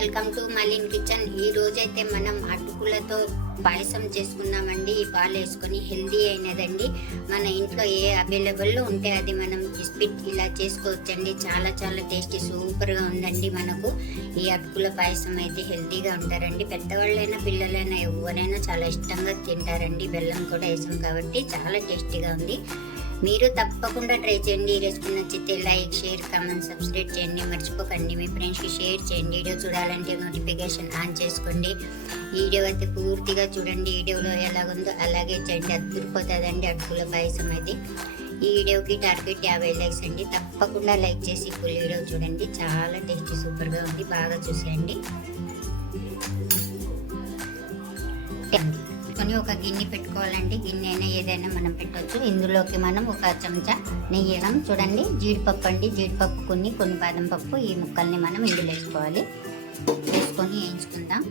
Welcome to మలిన్ kitchen. ఈ రోజైతే మనం అటుకులతో పాయసం చేసుకున్నామండి ఈ పాలు వేసుకొని హెల్దీ అయినదండి. మన ఇంట్లో ఏ అవైలబుల్లో ఉంటే అది మనం బిస్కెట్ ఇలా చేసుకోవచ్చండి. చాలా చాలా టేస్టీ సూపర్గా ఉందండి మనకు. ఈ అటుకుల పాయసం అయితే హెల్తీగా ఉంటారండి. పెద్దవాళ్ళైనా పిల్లలైనా ఎవరైనా చాలా ఇష్టంగా తింటారండి. బెల్లం కూడా వేసాం కాబట్టి చాలా టేస్టీగా ఉంది. మీరు తప్పకుండా ట్రై చేయండి. ఈ రెసిపీ నచ్చితే లైక్ షేర్ కామెంట్ సబ్స్క్రైబ్ చేయండి. మర్చిపోకండి. మీ ఫ్రెండ్స్కి షేర్ చేయండి. వీడియో చూడాలంటే నోటిఫికేషన్ ఆన్ చేసుకోండి. వీడియో అయితే పూర్తిగా చూడండి. వీడియోలో ఎలాగుందో అలాగే చేయండి. అద్దరిపోతుందండి. అటుకుల పాయసం అయితే ఈ వీడియోకి టార్గెట్ యాభై లైక్స్ అండి. తప్పకుండా లైక్ చేసి ఫుల్ వీడియో చూడండి. చాలా టేస్టీ సూపర్గా ఉంది. బాగా చూసేయండి. తీసుకొని ఒక గిన్నె పెట్టుకోవాలండి. గిన్నె అయినా ఏదైనా మనం పెట్టవచ్చు ఇందులోకి మనం ఒక చెంచా నెయ్యి వేయడం. చూడండి జీడిపప్పు అండి. జీడిపప్పు కొన్ని కొన్ని బాదం పప్పు ఈ ముక్కల్ని మనం ఇందులో వేసుకోవాలి. వేసుకొని వేయించుకుందాం.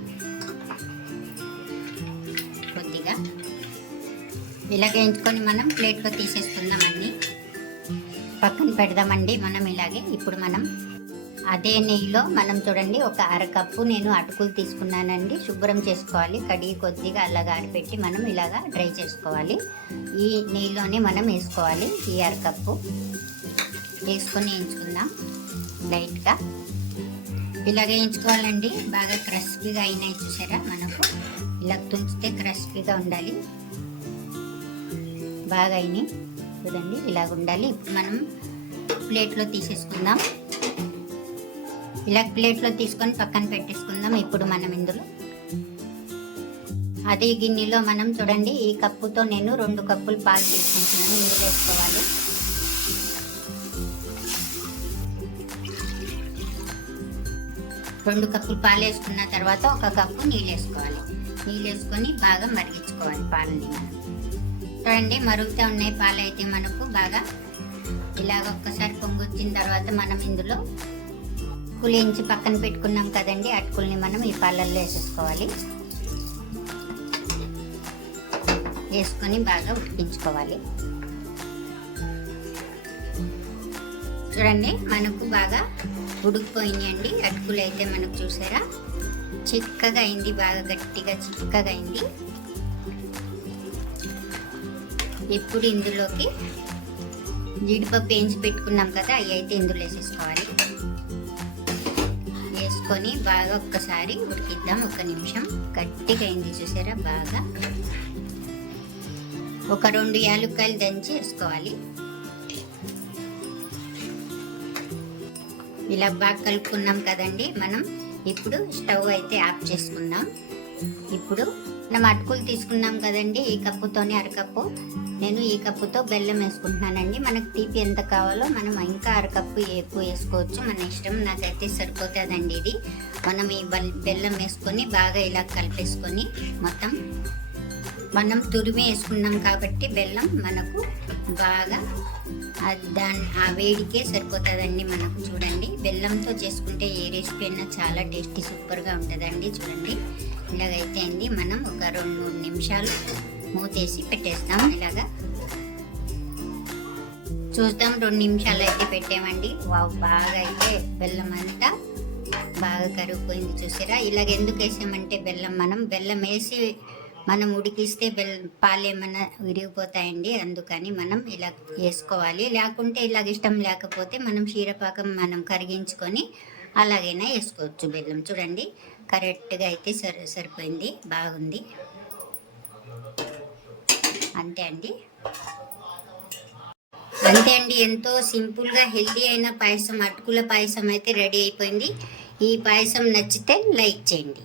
కొద్దిగా. ఇలాగ వేయించుకొని మనం ప్లేట్లో తీసేసుకుందాం అన్నీ పక్కన పెడదామండి మనం ఇలాగే. ఇప్పుడు మనం అదే నెయ్యిలో మనం చూడండి ఒక అరకప్పు నేను అటుకులు తీసుకున్నానండి. శుభ్రం చేసుకోవాలి. కడిగి కొద్దిగా అలాగా ఆరిపెట్టి మనం ఇలాగా డ్రై చేసుకోవాలి. ఈ నెయ్యిలోనే మనం వేసుకోవాలి. ఈ అరకప్పు వేసుకొని వేయించుకుందాం లైట్గా. ఇలాగ వేయించుకోవాలండి. బాగా క్రస్పీగా అయినాయి చూసారా మనకు? ఇలా తుంచితే క్రస్పీగా ఉండాలి. బాగా అయినాయి. చూడండి ఇలాగ ఉండాలి ఇప్పుడు మనం ప్లేట్లో తీసేసుకుందాం. ఇలా ప్లేట్లో తీసుకొని పక్కన పెట్టేసుకుందాం ఇప్పుడు మనం ఇందులో. అదే గిన్నెలో మనం చూడండి ఈ కప్పుతో నేను రెండు కప్పులు పాలు తీసుకుంటున్నాను ఇందులో వేసుకోవాలి. రెండు కప్పులు పాలు వేసుకున్న తర్వాత ఒక కప్పు నీళ్ళు వేసుకోవాలి. నీళ్ళు వేసుకొని బాగా మరిగించుకోవాలి పాలని మనం. చూడండి మరుగుతూ ఉన్నాయి పాలు అయితే మనకు బాగా ఇలాగ ఒక్కసారి పొంగొచ్చిన తర్వాత మనం ఇందులో పులించి పక్కన పెట్టుకున్నాం కదండి. అటుకుల్ని మనం ఈ పాలల్లో వేసేసుకోవాలి. వేసుకొని బాగా ఉడికించుకోవాలి. చూడండి మనకు బాగా ఉడికిపోయినాయండి. అటుకులు అయితే మనకు చూసారా? చిక్కగా అయింది బాగా గట్టిగా చిక్కగా అయింది. ఇప్పుడు ఇందులోకి జీడిపప్పు వేయించి పెట్టుకున్నాం కదా అవి అయితే ఇందులో వేసేసుకోవాలి. వేసుకొని బాగా ఒక్కసారి ఉడికిద్దాం. ఒక నిమిషం గట్టిగా అయింది చూసారా? బాగా ఒక రెండు యాలుక్కాయలు దంచి వేసుకోవాలి. ఇలా బాగా కలుపుకున్నాం కదండి. మనం ఇప్పుడు స్టవ్ అయితే ఆఫ్ చేసుకుందాం. ఇప్పుడు మనం అటుకులు తీసుకున్నాం కదండి ఈ కప్పుతోనే అరకప్పు. నేను ఈ కప్పుతో బెల్లం వేసుకుంటున్నానండి. మనకు తీపి ఎంత కావాలో మనం ఇంకా అరకప్పు ఎక్కువ వేసుకోవచ్చు. మన ఇష్టం నాకైతే సరిపోతుందండి ఇది. మనం ఈ బెల్లం వేసుకొని బాగా ఇలా కలిపేసుకొని మొత్తం మనం తురిమి వేసుకున్నాం కాబట్టి బెల్లం మనకు బాగా దాని ఆ వేడికే సరిపోతుందండి మనకు చూడండి. బెల్లంతో చేసుకుంటే ఏ రెసిపీ అయినా చాలా టేస్టీ సూపర్గా ఉంటుందండి చూడండి. ఇలాగైతే అండి మనం ఒక రెండు మూడు నిమిషాలు మూతేసి పెట్టేస్తాం ఇలాగా. చూద్దాం రెండు నిమిషాలు అయితే పెట్టామండి. వావ్ బాగా అయితే బెల్లం అంతా బాగా కరిగిపోయింది చూసారా. ఇలాగ ఎందుకు వేసామంటే బెల్లం మనం బెల్లం వేసి మనం ఉడికిస్తే బెల్ పాలు ఏమైనా విరిగిపోతాయండి అందుకని మనం ఇలా వేసుకోవాలి. లేకుంటే ఇలాగ ఇష్టం లేకపోతే మనం క్షీరపాకం మనం కరిగించుకొని అలాగైనా వేసుకోవచ్చు బెల్లం. చూడండి కరెక్ట్గా అయితే సరి సరిపోయింది బాగుంది. అంతే అండి. అంతే అండి ఎంతో సింపుల్గా హెల్దీ అయిన పాయసం అటుకుల పాయసం అయితే రెడీ అయిపోయింది. ఈ పాయసం నచ్చితే లైక్ చేయండి.